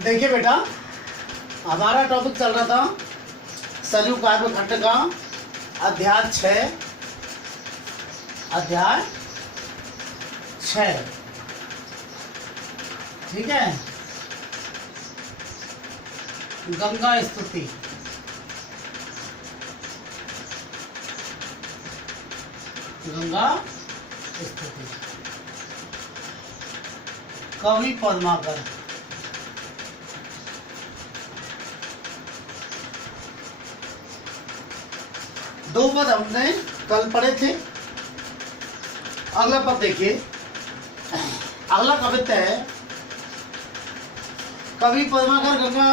देखिए बेटा, हमारा टॉपिक चल रहा था सरयू काव्यखंड का अध्याय 6। ठीक है, गंगा स्तुति। गंगा स्तुति कवि पद्माकर। दो पद हमने कल पढ़े थे। अगला पद देखिए, अगला कविता है कवि पद्माकर गंगा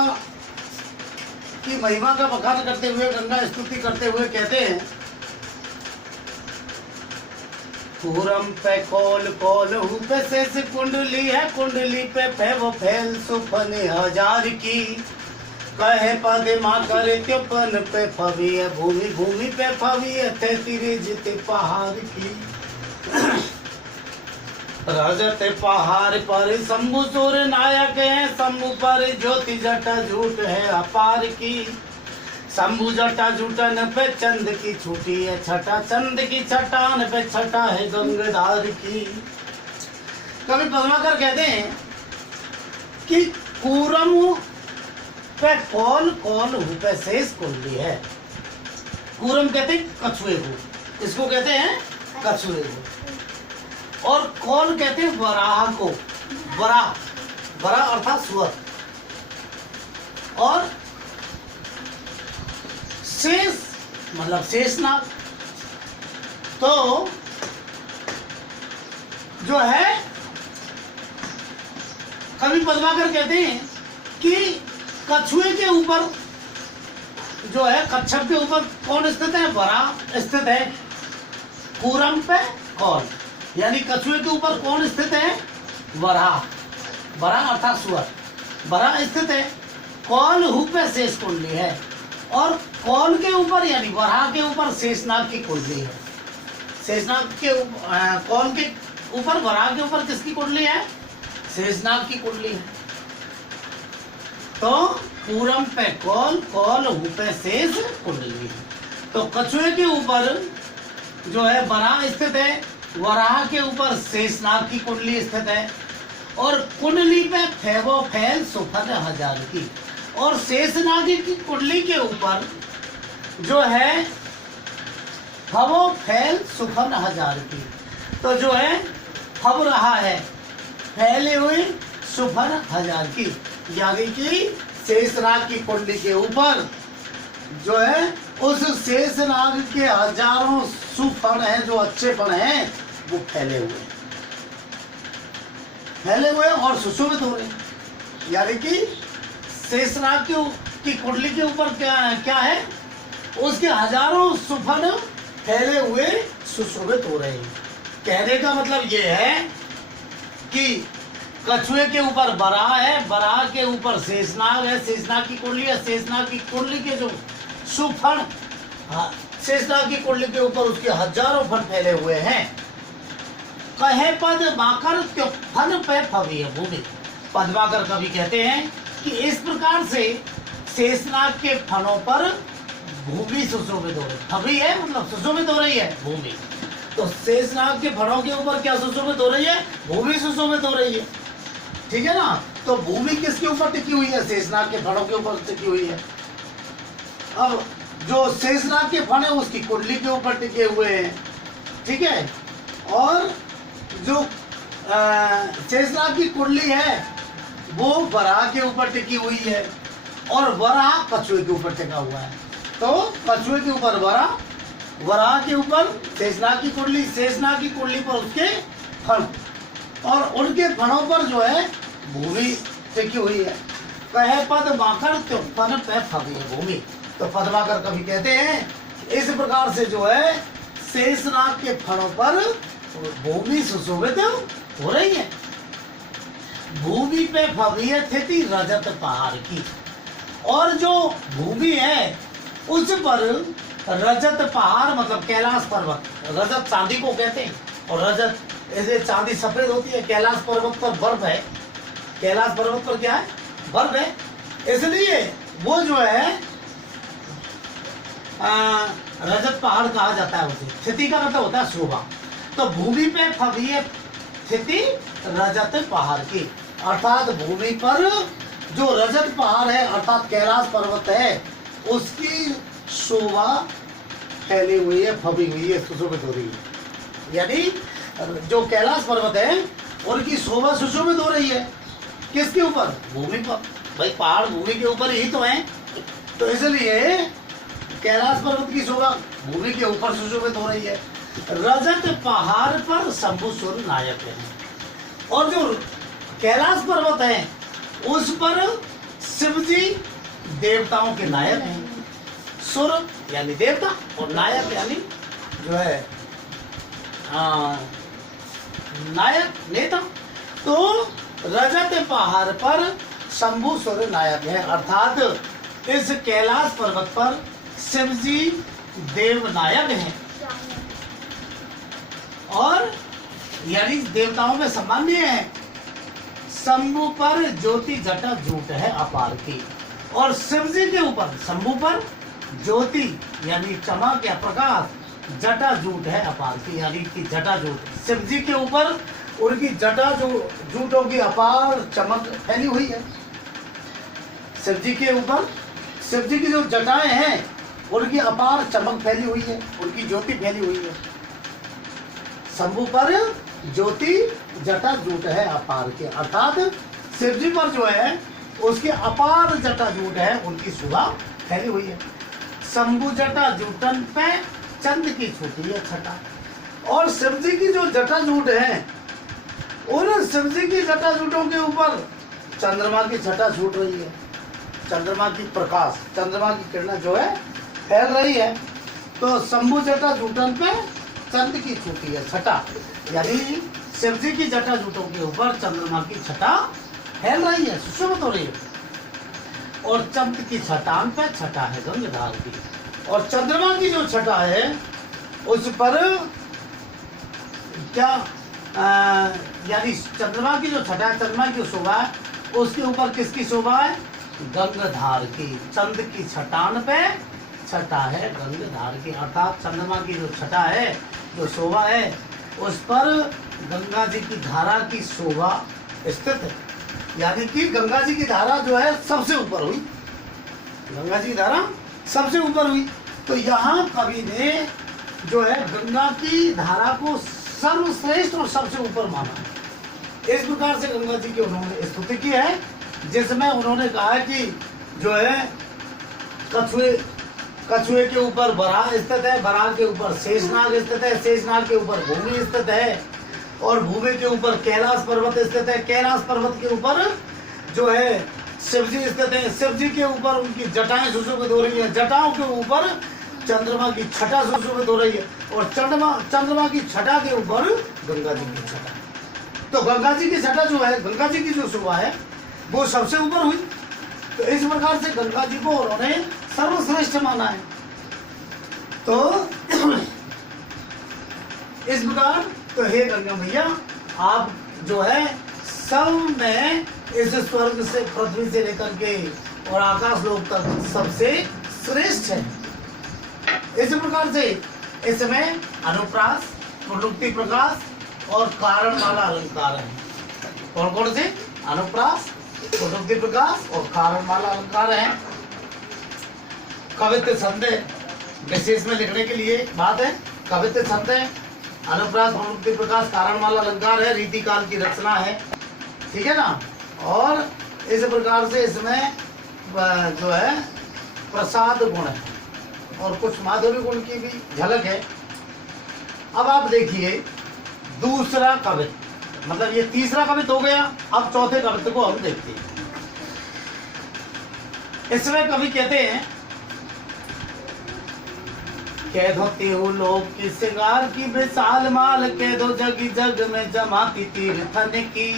की महिमा का बखान करते हुए, गंगा स्तुति करते हुए कहते हैं, पूरम पे कोल कोल पे शेष कुंडली है, कुंडली पे फैव फैल सुफन हजार की, कहे पद्मा करे त्योपन पे फवी है, भूमि भूमि पे फवी है, तेरे जिते पहाड़ की, रजत पहाड़ पर शंभु सूर्य नायक है, शंभु पर ज्योति जटा झूठ है अपार की, शंभु जटा झूठन पे चंद की छूटी है छटा, चंद की छटान पे छटा है गंगाधार की। कवि पद्माकर कहते हैं कि कूरम पे कौल कौल पे शेष कुंडली है। कूरम कहते हैं कछुए को, इसको कहते हैं कछुए को, और कौल कहते हैं वराह को, वरा अर्थात सुअर, और शेष मतलब शेषनाग। तो जो है कवि पद्माकर कहते हैं कि कछुए के ऊपर जो है, कच्छप के ऊपर कौन स्थित है? वराह स्थित है। कूरम पे कौल, यानी कछुए के ऊपर कौन स्थित है? वराह, वराह अर्थात सुअर, वराह स्थित है। कौल हु पे शेष कुंडली है, और कौल के ऊपर यानी वराह के ऊपर शेषनाग की कुंडली है। शेषनाग के कौल के ऊपर, वराह के ऊपर किसकी कुंडली है? शेषनाग की कुंडली है। तो पूरम पे कौल, कौल हु पे शेष कुंडली। तो कछुए के ऊपर जो है वराह स्थित है, वराह के ऊपर शेषनाग की कुंडली स्थित है, और कुंडली पे फैवो फैल सुफन हजार की, और शेषनाग की कुंडली के ऊपर जो है फवो फैल सुफन हजार की। तो जो है फब रहा है फैले हुए सुफन हजार की, यानी कि शेषनाग की कुंडली के ऊपर जो है उस शेषनाग के हजारों सुफन हैं, जो अच्छे फण हैं, वो फैले हुए और सुशोभित हो रहे, यानी कि शेषनाग की कुंडली के ऊपर क्या है? उसके हजारों सुफन फैले हुए सुशोभित हो रहे हैं। कहने का मतलब ये है कि कछुए के ऊपर वराह है, वराह के ऊपर शेषनाग है, शेषनाग की कुंडली है, शेषनाग की कुंडली के जो सुफन, शेषनाग की कुंडली के ऊपर उसके हजारों फन फैले हुए हैं। कहे पद्माकर क्यों फन पे फवी है भूमि। पद्माकर कवि कहते हैं कि इस प्रकार से शेषनाग के फनों पर भूमि सुशोभित हो रही, फवी है मतलब सुशोभित हो रही है भूमि। तो शेषनाग के फनों के ऊपर क्या सुशोभित हो रही है? भूमि सुशोभित हो रही है। ठीक है ना? तो भूमि किसके ऊपर टिकी हुई है? शेषनाग के फणों के ऊपर टिकी हुई है। अब जो शेषनाग के फण है उसकी कुंडली के ऊपर टिके हुए हैं। ठीक है, और जो शेषनाग की कुंडली है वो वराह के ऊपर टिकी हुई है, और वराह कछुए के ऊपर टिका हुआ है। तो कछुए के ऊपर वराह, वराह के ऊपर शेषनाग की कुंडली, शेषनाग की कुंडली पर उसके फण, और उनके फणों पर जो है भूमि टिकी हुई है। कहे पद्माकर तो फन पे फवी है भूमि। तो पद्माकर कवि कहते हैं इस प्रकार से जो है शेषनाग के फणों पर भूमि सुशोभित हो रही है। भूमि पे फवी है स्थिति रजत पहाड़ की, और जो भूमि है उस पर रजत पहाड़ मतलब कैलाश पर्वत, रजत चांदी को कहते हैं, और रजत ऐसे चांदी सफेद होती है। कैलाश पर्वत पर बर्फ है, कैलाश पर्वत पर क्या है? वर्ब है, इसलिए वो जो है रजत पहाड़ कहा जाता है उसे। स्थिति का मतलब होता है शोभा। तो भूमि पे फबी है स्थिति रजत पहाड़ की, अर्थात भूमि पर जो रजत पहाड़ है अर्थात कैलाश पर्वत है उसकी शोभा फैली हुई है, फबी हुई है, सुशोभित हो रही है। यानी जो कैलाश पर्वत है उनकी शोभा सुशोभित हो रही है। किसके ऊपर? भूमि पर। भाई पहाड़ भूमि के ऊपर ही तो है, तो इसलिए कैलाश पर्वत की शोभा भूमि के ऊपर सुशोभित हो रही है। रजत पहाड़ पर शंभु सूर्य नायक है, और जो कैलाश पर्वत है उस पर शिव जी देवताओं के नायक हैं। सूर्य यानी देवता और नायक यानी जो है नायक नेता। तो रजत पहाड़ पर शंभु सूर्य नायक है, अर्थात इस कैलाश पर्वत पर शिव जी देव नायक हैं, और यानी देवताओं में सामान्य है। शंभु पर ज्योति जटा जूट है अपार की, और शिव जी के ऊपर शंभु पर ज्योति यानी चमक या प्रकाश जटा जूट है अपार की, यानी कि जटा जूट शिव जी के ऊपर उनकी जटा जो जूटों की अपार चमक फैली हुई है। शिव जी के ऊपर शिव जी की जो जटाएं हैं उनकी अपार चमक फैली हुई है, उनकी ज्योति फैली हुई है। शंभु पर ज्योति जटा जूट है अपार के, अर्थात शिव जी पर जो है उसके अपार जटा जूट है, उनकी शोभा फैली हुई है। शंभु जटा जूटन पे चंद की छूटी है छटा, और शिव जी की जो जटा जूट है उन शिव जी की जटा जूटों के ऊपर चंद्रमा की छटा छूट रही है। चंद्रमा की प्रकाश, चंद्रमा की किरणें जो है फैल रही है। तो शंभु जटा जूटन पे चंद की छूटी है छटा, यानी शिव जी की जटा जूटों के ऊपर चंद्रमा की छटा फैल रही है, सुशोभित हो रही है। और चंद्र की छटान पे छटा है गंगाधार की, और चंद्रमा की जो छटा है उस पर क्या यानी चंद्रमा की जो छटा है, चंद्रमा की शोभा है, उसके ऊपर किसकी शोभा है? गंगाधार की। चंद्र की छटान पे छटा है गंगाधार की, अर्थात चंद्रमा की जो छटा है, जो शोभा है, उस पर गंगा जी की धारा की शोभा स्थित है। यानी कि गंगा जी की धारा जो है सबसे ऊपर हुई, गंगा जी की धारा सबसे ऊपर हुई। तो यहाँ कवि ने जो है गंगा की धारा को सर्वश्रेष्ठ और सबसे ऊपर माना। इस प्रकार से गंगा जी की उन्होंने स्तुति की है, जिसमें उन्होंने कहा कि जो है कछुए के ऊपर बराह स्थित है, बराह के ऊपर शेषनाग स्थित है, शेषनाग के ऊपर भूमि स्थित है, और भूमि के ऊपर कैलाश पर्वत स्थित है, कैलाश पर्वत के ऊपर जो है शिव जी स्थित है, शिव जी के ऊपर उनकी जटाएं सुशोभित हो रही है, जटाओं के ऊपर चंद्रमा की छटा सुशोभित हो रही है, और चंद्रमा की छटा के ऊपर गंगा जी की छटा। तो गंगा जी की छटा जो है, गंगा जी की जो शोभा है वो सबसे ऊपर हुई। तो इस प्रकार से गंगा जी को उन्होंने सर्वश्रेष्ठ माना है। तो इस प्रकार तो हे गंगा मैया, आप जो है सब में इस स्वर्ग से, पृथ्वी से लेकर के और आकाश लोक तक सबसे श्रेष्ठ है। इस प्रकार से इसमें अनुप्रास, प्रलुप्ति प्रकाश और कारण वाला अलंकार है। कौन कौन से? अनुप्रास, प्रलुप्ति प्रकाश और कारण वाला अलंकार है। कवित्व संदेह विशेष में लिखने के लिए बात है। कवित्व संदेह, अनुप्रास, प्रलुप्ति प्रकाश, कारण वाला अलंकार है, रीति काल की रचना है, ठीक है ना। और इस प्रकार से इसमें जो है प्रसाद गुण है और कुछ माधुर्य गुण की भी झलक है। अब आप देखिए दूसरा कवित्व, मतलब ये तीसरा कवित्व हो गया। अब चौथे कवित्व को हम देखते हैं। इसमें कवि कहते हैं, कह दो तेहु लोक की श्रृंगार की विशाल माल, कह दो जगी जग में जमाती तीर्थन की,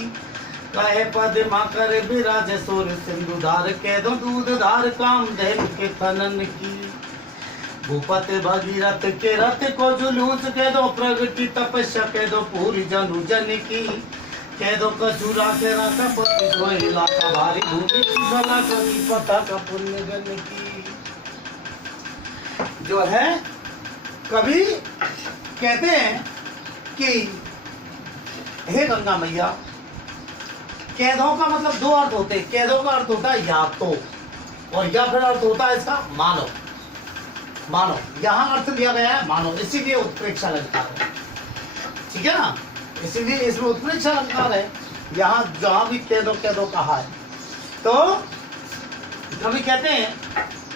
कहे पद्मा कर विराज सूर्य सिंधुधार, कह दो दूध धार कामधेनु के थनन की, भूपति भगीरथ के रथ को जुलूस, कह दो प्रगति तपस्या, कह दो पूरी जनु जन की, कह दो कचूरा के राका पर इलाका भारी भूमि सला कभी पता का पुण्य गण की। जो है कभी कहते हैं कि हे गंगा मैया, कैदों का मतलब दो अर्थ होते हैं। कैदों का अर्थ होता है या तो, और या फिर अर्थ होता है इसका मानो। मानो यहाँ अर्थ दिया गया है मानो, इसीलिए उत्प्रेक्षा अलंकार है, ठीक है ना, इसीलिए इसमें उत्प्रेक्षा अलंकार है। यहाँ जहाँ भी कैदो कैदो कहा है तो कभी कहते हैं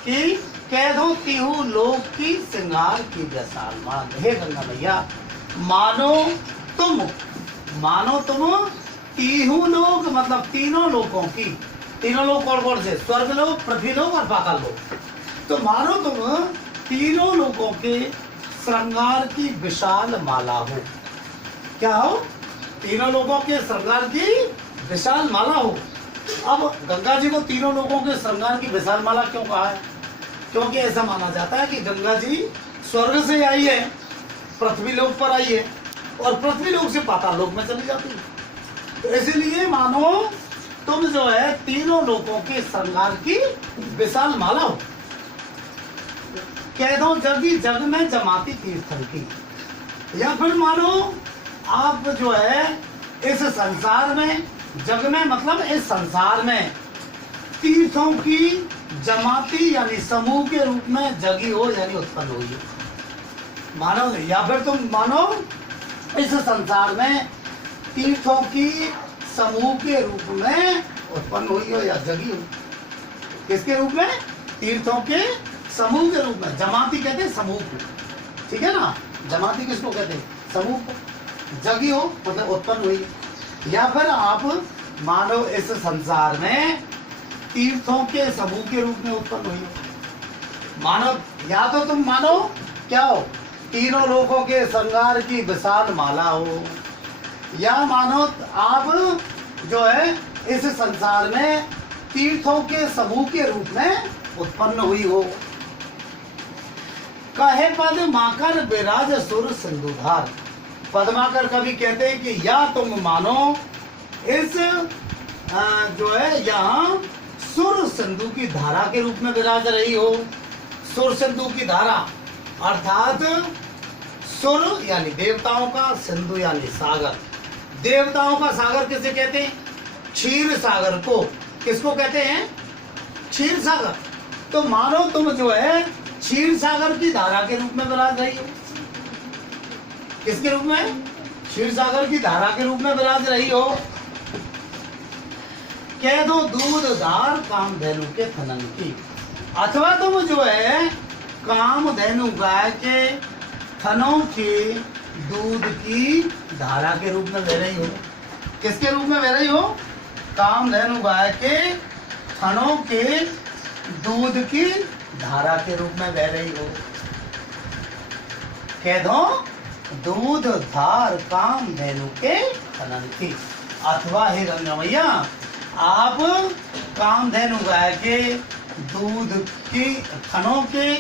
कि कैदो तिहु लोक की श्रृंगार की विशाल मान। हे गंगा मैया, मानो तुम तीहू लोक मतलब तीनों लोकों की, तीनों लोक कौन से, स्वर्ग लोक, पृथ्वी लोक और पाताल लोक। तो मानो तुम तीनों लोकों के श्रृंगार की विशाल माला हो। क्या हो? तीनों लोगों के श्रृंगार की विशाल माला हो। अब गंगा जी को तीनों लोगों के श्रृंगार की विशाल माला क्यों कहा है? क्योंकि ऐसा माना जाता है कि गंगा जी स्वर्ग से आई है, पृथ्वी लोक पर आई है, और पृथ्वी लोक से पाताल लोक में चली जाती है। तो इसलिए मानो तुम जो है तीनों लोगों के श्रृंगार की विशाल माला हो। कह दो जगी जग में जमाती तीर्थन की, या फिर मानो आप जो है इस संसार में, जग में मतलब इस संसार में तीर्थों की जमाती यानी समूह के रूप में जगी हो, यानी उत्पन्न हुई हो। मानो, या फिर तुम मानो इस संसार में तीर्थों की समूह के रूप में उत्पन्न हुई हो या जगी हो। किसके रूप में? तीर्थों के समूह के रूप में। जमाती कहते हैं समूह को, ठीक है ना, जमाती किसको कहते हैं? समूह को। जगी हो मतलब उत्पन्न हुई। या फिर आप मानो इस संसार में तीर्थों के समूह के रूप में उत्पन्न हुई हो। मानो, या तो तुम मानो क्या हो, तीनों लोगों के श्रृंगार की विशाल माला हो, या मानो आप जो है इस संसार में तीर्थों के समूह के रूप में उत्पन्न हुई हो। कहे पद माकर विराज सुर सिंधुधार। पद्माकर कवि कहते हैं कि या तुम मानो इस जो है यहाँ सुर सिंधु की धारा के रूप में विराज रही हो। सुर सिंधु की धारा अर्थात सुर यानी देवताओं का, सिंधु यानी सागर। देवताओं का सागर किसे कहते हैं? क्षीर सागर को। किसको कहते हैं? क्षीर सागर। तो मानो तुम जो है क्षीर सागर की धारा के रूप में विराज रही हो। किसके रूप में? क्षीर सागर की धारा के रूप में विराज रही हो। कह दो दूध धार कामधेनु के थनन की, अथवा तुम जो है कामधेनु गाय के थनों के दूध की धारा के रूप में बह रही हो। किसके रूप में बह रही हो? कामधेनु गाय के थनों के दूध की धारा के रूप में बह रही हो। कह दो दूध धार कामधेनु के थनन की, अथवा हे गंगा मैया आप कामधेनु गाय के दूध की थनों के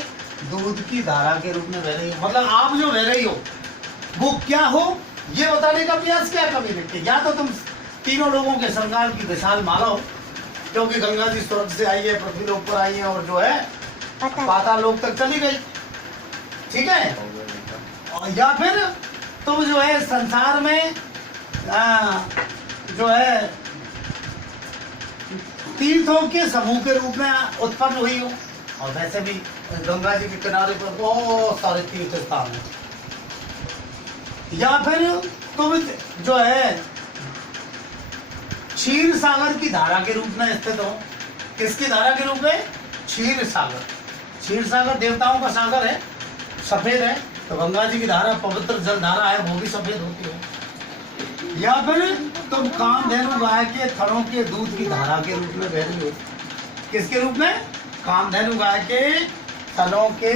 दूध की धारा के रूप में बह रही हो। मतलब आप जो बह रही हो वो क्या हो, ये बताने का प्रयास किया कवि ने। या तो तुम तीनों लोगों के श्रृंगार की विशाल माला हो, क्योंकि गंगा जी स्वर्ग से आई है, पृथ्वी लोक पर आई है, और जो है पाताल लोक तक चली गई, ठीक है। और या फिर तुम जो है संसार में जो है तीर्थों के समूह के रूप में उत्पन्न हुई हो। और वैसे भी गंगा जी के किनारे पर बहुत सारे तीर्थ स्थान हैं। या फिर तुम जो है क्षीर सागर की धारा के रूप में स्थित हो। किसकी धारा के रूप में? क्षीर सागर। क्षीर सागर देवताओं का सागर है, सफेद है, तो गंगा जी की धारा पवित्र जल धारा है, वो भी सफेद होती है। या फिर तुम कामधेनु गाय के थनों के दूध की धारा के रूप में बह रही हो। किसके रूप में? कामधेनु गाय के थनों के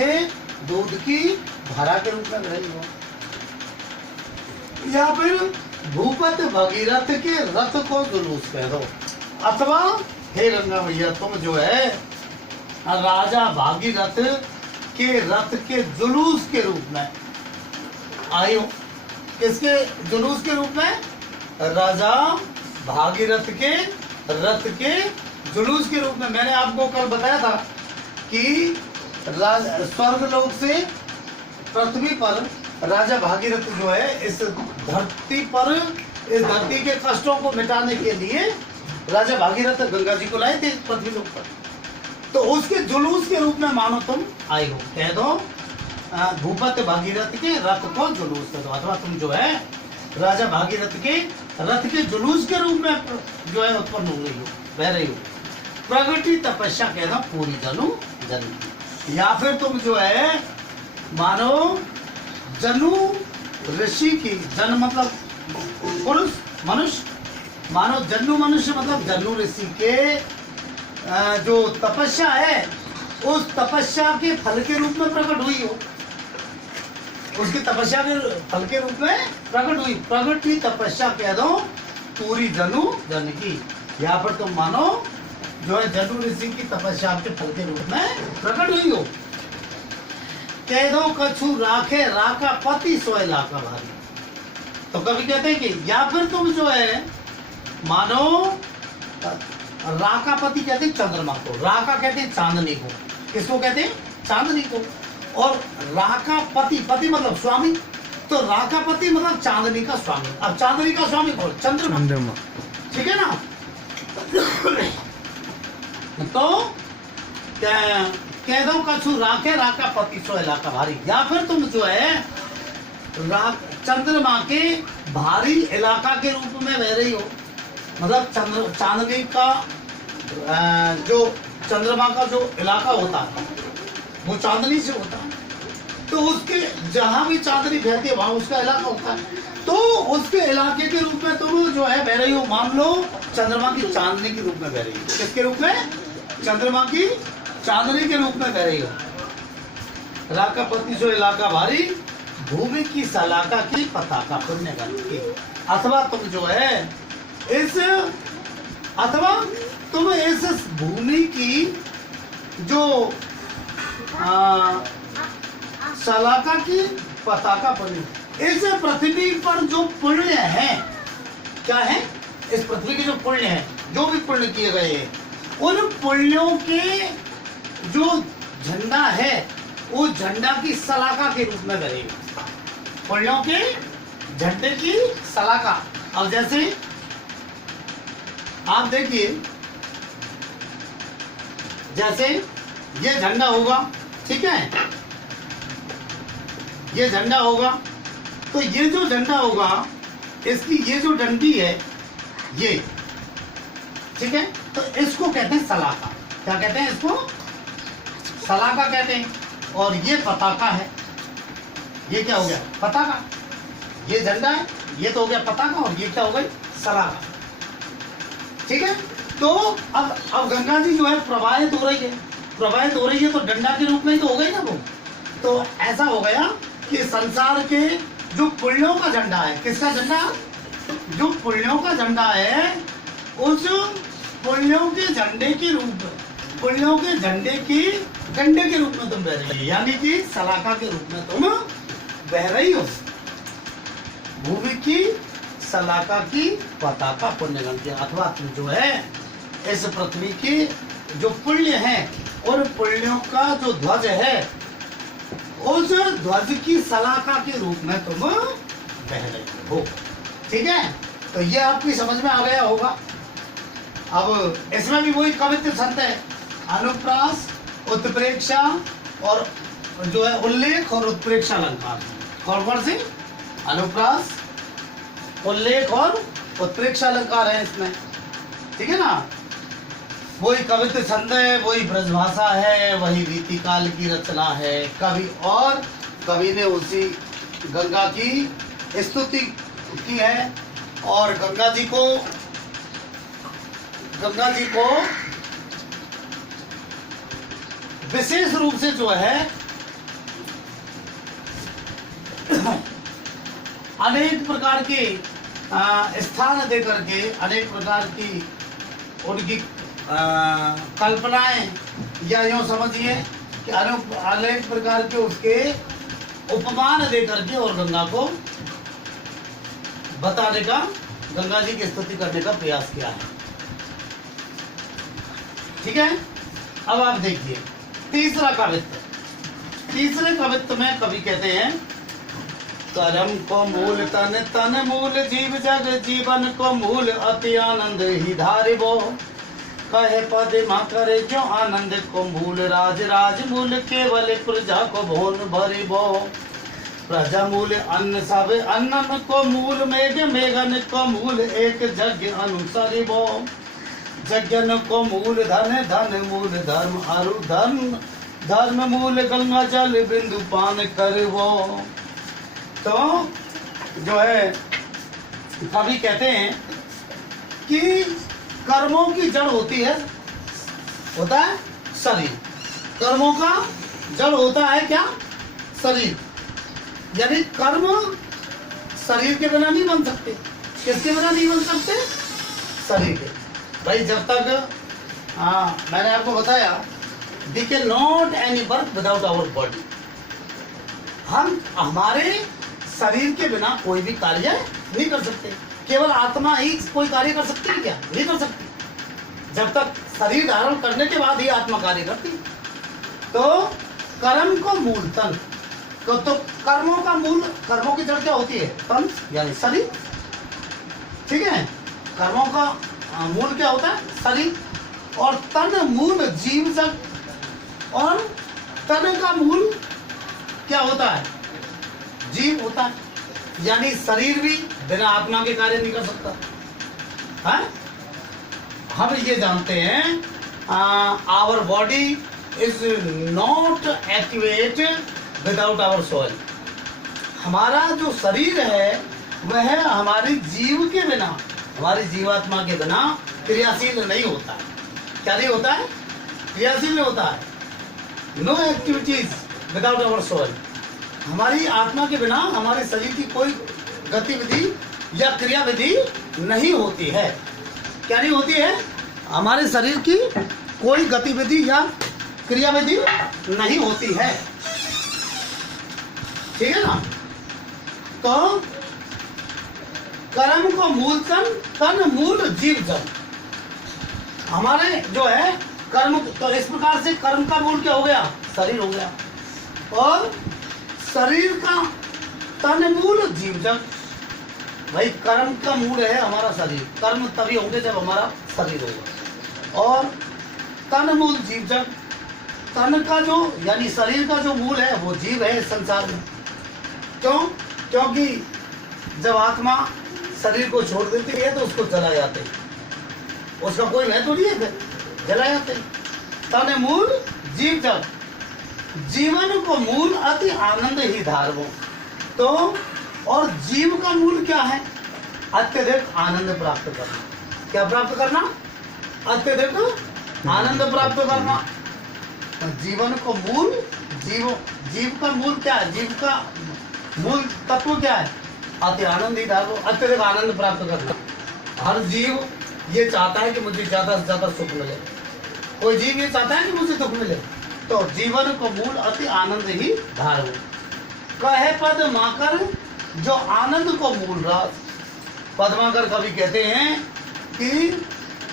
दूध की धारा के रूप में बह रही हो। या फिर भूपत भगीरथ के रथ को जुलूस कह दो, अथवा हे गंगा मैया तुम जो है राजा भागीरथ के रथ के जुलूस के रूप में आई हो। किसके जुलूस के रूप में? राजा भागीरथ के रथ के जुलूस के रूप में। मैंने आपको कल बताया था कि स्वर्गलोक से पृथ्वी पर राजा भागीरथ जो है इस धरती पर, इस धरती के कष्टों को मिटाने के लिए राजा भागीरथ गंगा जी को लाए थे पृथ्वी लोक पर। तो उसके जुलूस के रूप में मानो तुम आए हो। कह दो भूपति भागीरथ के रथ को जुलूस कह दो, अथवा तुम जो है राजा भागीरथ के रथ के जुलूस के रूप में जो है उत्पन्न हो रही हो, बह रही हो। प्रगति तपस्या कह दो पूरी जनु जन, या फिर तुम जो है मानो जनु ऋषि की, जन मतलब पुरुष मनुष्य, मानो जन्नु मनुष्य मतलब जन्नु ऋषि के जो तपस्या है उस तपस्या के फल के रूप में प्रकट हुई हो, उसकी तपस्या के फल के रूप में प्रकट हुई। प्रकट की तपस्या कह दो पूरी जनु जन की, यहाँ पर तुम मानो जो है जन्नु ऋषि की तपस्या के फल के रूप में प्रकट हुई हो। कह दो कछु राखे राका पति सोए लाका भारी। तो कभी कहते हैं कि या फिर तुम जो है मानो राका पति कहते हैं चंद्रमा को, राका कहते हैं चांदनी को, किसको कहते हैं चांदनी को, और राका पति, पति मतलब स्वामी, तो राका पति मतलब चांदनी का स्वामी। अब चांदनी का स्वामी कौन? चंद्रमा, ठीक है ना। तो कह दो कछु राखे राका पति सो इलाका भारी, या फिर तुम जो है चंद्रमा के भारी इलाका के रूप में बह रही हो, मतलब चांदनी का जो चंद्रमा का जो इलाका होता है वो चांदनी से होता है, तो उसके जहां भी चांदनी बहती है वहां उसका इलाका होता है, तो उसके इलाके के रूप में तुम जो है बह रही हो। मान लो चंद्रमा की चांदनी के रूप में बह रही हो, किसके रूप में? चंद्रमा की चांदनी के रूप में बह रही हो। राका पति सो इलाका भारी, भूमि की सलाका की पताका पुण्य की, अथवा तुम जो है इस भूमि की जो सलाका की पताका पुण्य, इस पृथ्वी पर जो पुण्य है, क्या है? इस पृथ्वी के जो पुण्य है, जो भी पुण्य किए गए हैं, उन पुण्यों के जो झंडा है वो झंडा की सलाका के रूप में बनेगा, पुण्यों के झंडे की सलाका। अब जैसे आप देखिए, जैसे ये झंडा होगा, ठीक है, ये झंडा होगा, तो ये जो झंडा होगा इसकी ये जो डंडी है ये, ठीक है, तो इसको कहते हैं सलाका। क्या कहते हैं इसको? सलाका कहते हैं। और ये पताका है, ये क्या हो गया? पताका। ये झंडा है, ये तो हो गया पताका, और ये क्या हो गई? सलाका, ठीक है। तो अब गंगा जी जो है प्रवाहित हो रही है, प्रवाहित हो रही है, तो डंडा के रूप में ही तो हो गई ना वो। तो ऐसा हो गया कि संसार के जो पुण्यों का झंडा है, किसका झंडा? जो पुण्यों का झंडा है, उस पुण्यों के झंडे के रूप में, पुण्यों के झंडे की डंडे के रूप में तुम बह रही है, यानी कि सलाका के रूप में तुम बह रही हो। भूमि की सलाका की पताका पुण्यगण की, अथवा तुम जो है इस पृथ्वी की जो पुण्य है, और पुण्यों का जो ध्वज है, उस ध्वज की सलाका के रूप में तुम बह रही हो, ठीक है। तो ये आपकी समझ में आ गया होगा। अब इसमें भी वही कवित्व छंद है, अनुप्रास, उत्प्रेक्षा और जो है उल्लेख और उत्प्रेक्षा अलंकार। कौन से? अनुप्रास, उल्लेख और उत्प्रेक्षा अलंकार है इसमें, ठीक है ना। वही कवित्व छंद है, वही ब्रजभाषा है, वही रीतिकाल की रचना है। कवि और कवि ने उसी गंगा की स्तुति की है, और गंगा जी को विशेष रूप से जो है अनेक प्रकार के स्थान दे करके, अनेक प्रकार की उनकी कल्पनाएं, या यूँ समझिए कि अनेक प्रकार के उसके उपमान दे करके और गंगा को बताने का गंगा जी की स्तुति करने का प्रयास किया है। ठीक है, अब आप देखिए तीसरा कवित्व। तीसरे कवित्व में कवि कहते हैं, कर्म को मूल तन, तन मूल जीव जग, जीवन को मूल अति आनंद ही धारिबो। कहे पद मा करे जो आनंद को मूल, राज राज मूल केवल प्रजा को भोन भरिबो। प्रजा मूल अन्न सब, अन्नन को मूल मेघ, मेघन को मूल एक यज्ञ अनुसरिबो। यज्ञन को मूल धन, धन मूल धर्म, अरु धर्म, धर्म मूल गंगा जल बिंदु पान करबो। तो जो है कवि कहते हैं कि कर्मों की जड़ होती है, होता है शरीर। कर्मों का जड़ होता है क्या? शरीर। यानी कर्म शरीर के बिना नहीं बन सकते। किसके बिना नहीं बन सकते? शरीर के। भाई जब तक मैंने आपको बताया we can not any work without our body. हम हमारे शरीर के बिना कोई भी कार्य नहीं कर सकते। केवल आत्मा ही कोई कार्य कर सकती है क्या? नहीं कर सकती। जब तक शरीर धारण करने के बाद ही आत्मा कार्य करती। तो कर्म को मूल तन, तो कर्मों का मूल, कर्मों की जड़ क्या होती है? तन यानी शरीर। ठीक है, कर्मों का मूल क्या होता है? शरीर। और तन मूल जीव जग, और तन का मूल क्या होता है? जीव होता है। यानी शरीर भी बिना आत्मा के कार्य नहीं कर सकता है। हम ये जानते हैं our body is not activate without our soul. हमारा जो शरीर है वह हमारी जीव के बिना, हमारी जीवात्मा के बिना क्रियाशील नहीं होता है। क्या नहीं होता है? क्रियाशील नहीं होता है। No activities without our soul. हमारी आत्मा के बिना हमारे शरीर की कोई गतिविधि या क्रियाविधि नहीं होती है। क्या नहीं होती है? हमारे शरीर की कोई गतिविधि या क्रियाविधि नहीं होती है। ठीक है ना? तो कर्म को मूल तन, तन मूल जीव जन। हमारे जो है कर्म, तो इस प्रकार से कर्म का मूल क्या हो गया? शरीर हो गया। और शरीर का तन मूल जीव जग। भाई कर्म का मूल है हमारा शरीर। कर्म तभी होंगे जब हमारा शरीर होगा। और तन मूल जीव जग। तन का जो यानी शरीर का जो मूल है वो जीव है इस संसार में। क्यों? क्योंकि जब आत्मा शरीर को छोड़ देती है तो उसको जला जाते हैं, उसका कोई महत्व नहीं है, जला जाते हैं। तन मूल जीव जग, जीवन को मूल अति आनंद ही धारवो। तो और जीव का मूल क्या है? अत्यधिक आनंद प्राप्त करना। क्या प्राप्त करना? अत्यधिक आनंद प्राप्त करना। जीवन को मूल, जीव का मूल क्या है? जीव का मूल तत्व क्या है? अति आनंद ही धारवो, अत्यधिक आनंद प्राप्त करना। हर जीव ये चाहता है कि मुझे ज्यादा से ज्यादा सुख मिले। कोई जीव ये चाहता है कि मुझे दुख मिले। तो जीवन को मूल अति आनंद ही धारो। कहे पद माकर जो आनंद को मूल राज। पद्माकर कवि कहते हैं कि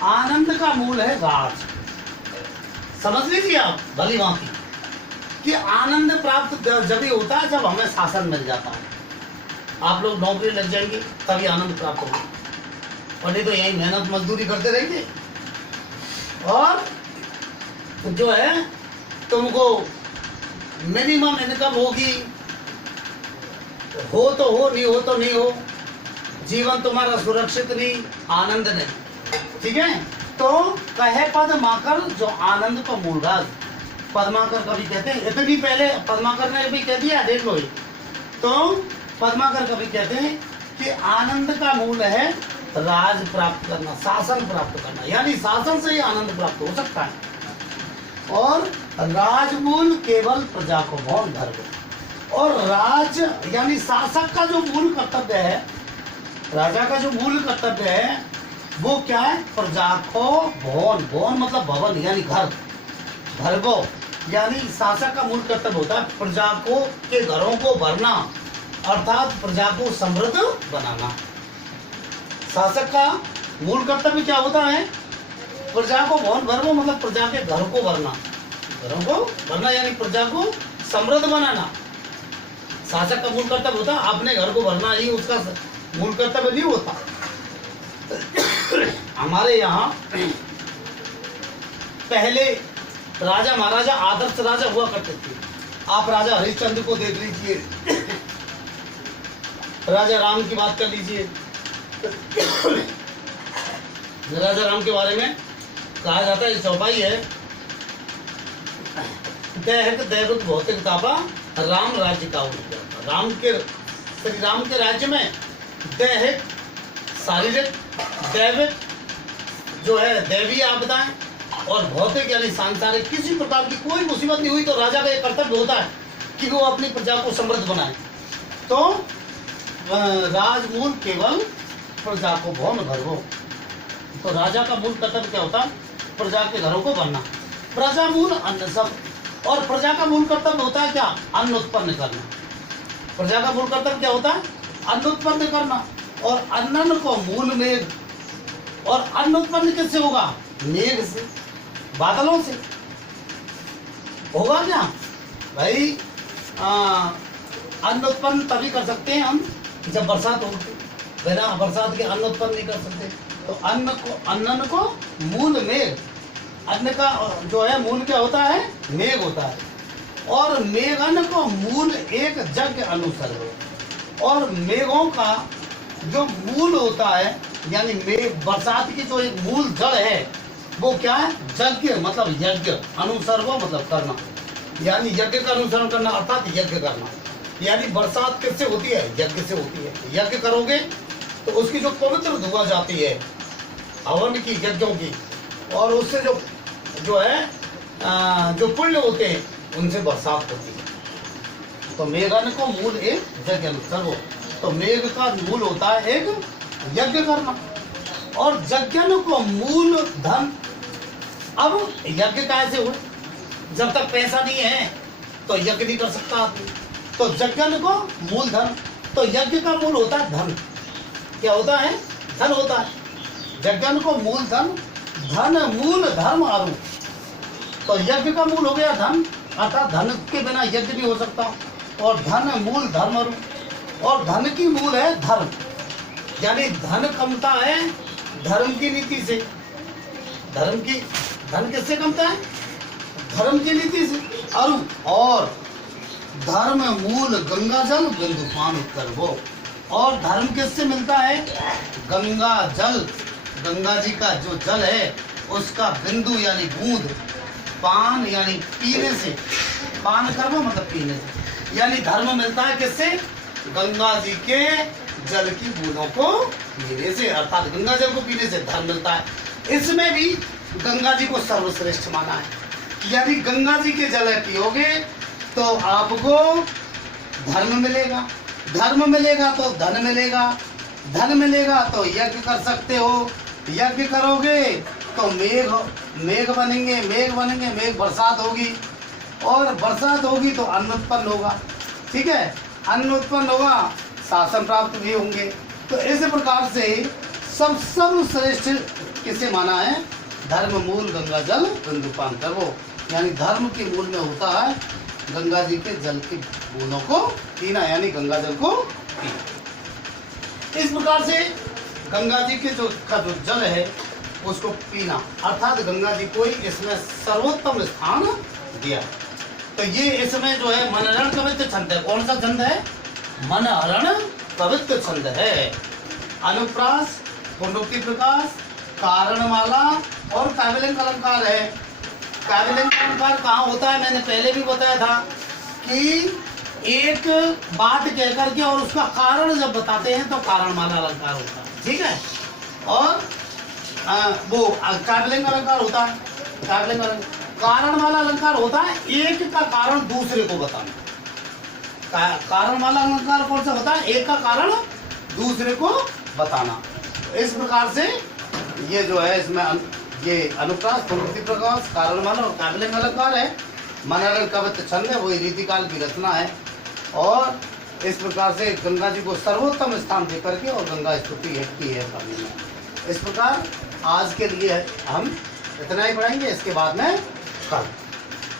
आनंद का मूल है राज। समझ लीजिए आप भली भांति कि आनंद प्राप्त जब ही होता है जब हमें शासन मिल जाता है। आप लोग नौकरी लग जाएंगे तभी आनंद प्राप्त होगा, और नहीं तो यही मेहनत मजदूरी करते रहेंगे। और जो है तुमको मिनिमम इनकम होगी, हो तो हो, नहीं हो तो नहीं हो, जीवन तुम्हारा सुरक्षित नहीं, आनंद नहीं। ठीक है, तो कहे पद माकर जो आनंद का मूल राज। पद्माकर कवि कहते हैं, इतनी पहले पद्माकर ने भी कह दिया, देख लो। तो पद्माकर कवि कहते हैं कि आनंद का मूल है राज प्राप्त करना, शासन प्राप्त करना। यानी शासन से ही आनंद प्राप्त हो सकता है। और राजमूल केवल प्रजा को भोन धर्म। और राज यानी शासक का जो मूल कर्तव्य है, राजा का जो मूल कर्तव्य है वो क्या है? प्रजा को भोन, भोन मतलब भवन यानी घर, धर्मो यानी शासक का मूल कर्तव्य होता है प्रजा को के घरों को भरना, अर्थात प्रजा को समृद्ध बनाना। शासक का मूल कर्तव्य क्या होता है? प्रजा को भवन भरना, मतलब प्रजा के घर को भरना, घरों को भरना यानी प्रजा को समृद्ध बनाना। शासक का मूल कर्तव्य होता है अपने घर को भरना, ही उसका मूल कर्तव्य नहीं होता। हमारे यहाँ पहले राजा महाराजा आदर्श राजा हुआ करते थे। आप राजा हरिश्चंद्र को देख लीजिए, राजा राम की बात कर लीजिए। राजा राम के बारे में कहा जाता है, चौपाई है, दैहिक दैविक भौतिक तापा राम राज्य का राम के श्री राम के राज्य में दैहिक शारीरिक दैविक जो है दैवीय आपदाएं और भौतिक यानी सांसारिक किसी प्रकार की कोई मुसीबत नहीं हुई तो राजा का एक कर्तव्य होता है कि वो अपनी प्रजा को समृद्ध बनाए। तो राजमूल केवल प्रजा को भवन भरो। तो राजा का मूल कर्तव्य क्या होता है? प्रजा के घरों को भरना। प्रजा मूल अन्न सब, और प्रजा का मूल कर्तव्य होता है क्या? अन्न उत्पन्न करना। प्रजा का मूल कर्तव्य क्या होता है? अन्न उत्पन्न करना। और अन्न को मूल मेघ, और अन्न उत्पन्न किससे होगा? मेघ से, बादलों से होगा क्या भाई? अन्न उत्पन्न तभी कर सकते हैं हम जब बरसात होगी, बिना बरसात के अन्न उत्पन्न नहीं कर सकते। तो अन्न को मूल मेघ, अन्न का जो है मूल क्या होता है? मेघ होता है। और मेघन को मूल एक यज्ञ अनुसर्ग, और मेघों का जो मूल होता है यानी मेघ बरसात की जो एक मूल जड़ है वो क्या है? यज्ञ, मतलब यज्ञ, अनुसर्गो मतलब करना, यानी यज्ञ का अनुसरण करना अर्थात यज्ञ करना। यानी बरसात किससे होती है? यज्ञ से होती है। यज्ञ करोगे तो उसकी जो पवित्र धुआ जाती है हवन की, यज्ञों की, और उससे जो है जो पुण्य होते हैं उनसे बरसात होती है। तो मेघन को मूल एक यज्ञ अनुसर्गो, तो मेघ का मूल होता है एक यज्ञ करना, और यज्ञ को मूल धन। अब यज्ञ कैसे हो? जब तक पैसा नहीं है तो यज्ञ नहीं कर सकता आदमी। तो यज्ञ को मूल धन, तो यज्ञ का मूल होता है धन। क्या होता है? धन होता है। यज्ञ को मूल धन, धन मूल धर्म आरु। तो यज्ञ का मूल हो गया धन, अर्थात धन के बिना यज्ञ नहीं हो सकता, और धन मूल धर्म आरु, और धन की मूल है धर्म, यानी धन कमता है धर्म की नीति से। धन किससे कमता है? धर्म की नीति से। और धर्म मूल गंगा जल बिंदु पान करवो, और धर्म किससे मिलता है? गंगा जल, गंगा जी का जो जल है उसका बिंदु यानी बूंद, पान यानी पीने से, पान करवो मतलब पीने से, यानी धर्म मिलता है किससे? गंगा जी के जल की बूंदों को पीने से, अर्थात गंगा जल को पीने से धर्म मिलता है। इसमें भी गंगा जी को सर्वश्रेष्ठ माना है, यानी गंगा जी के जल पियोगे तो आपको धर्म मिलेगा, धर्म मिलेगा तो धन मिलेगा, धन मिलेगा तो यज्ञ कर सकते हो, यज्ञ करोगे तो मेघ बनेंगे, मेघ बरसात होगी, और बरसात होगी तो अन्न उत्पन्न होगा। ठीक है, अन्न उत्पन्न होगा, शासन प्राप्त भी होंगे। तो इस प्रकार से सर्वश्रेष्ठ किसे माना है? धर्म मूल गंगा जल बिंदुपान करवो, यानी धर्म के मूल में होता है गंगा जी के जल की बूंदों को पीना, यानी गंगा जल को पीना। इस प्रकार से गंगा जी के जो जल है उसको पीना, अर्थात गंगा जी को ही इसमें सर्वोत्तम स्थान दिया। तो ये इसमें जो है मनहरण कवित्व छंद है। कौन सा छंद है? मनहरण कवित्व छंद है। अनुप्रास, पुनरुक्ति प्रकाश, कारणमाला और काव्यलिंग अलंकार है। काव्यलिंग अलंकार कहाँ होता है? मैंने पहले भी बताया था कि एक बात कहकर के और उसका कारण जब बताते हैं तो कारणमाला अलंकार होता है। ठीक है, और वो काव्यलिंग अलंकार होता है। कारणमाला अलंकार होता है एक का कारण दूसरे को बताना। कारणमाला अलंकार कौन सा होता है? एक का कारण दूसरे को बताना। इस प्रकार से ये जो है इसमें ये अनुप्रास, पुनरुक्ति प्रकाश, कारणमाला और काव्यलिंग अलंकार है। मनहरण कवित्व छंद है, वही रीतिकाल की रचना है। और इस प्रकार से गंगा जी को सर्वोत्तम स्थान दे करके और गंगा स्तुति की है कवि ने। इस प्रकार आज के लिए हम इतना ही पढ़ेंगे, इसके बाद में कल।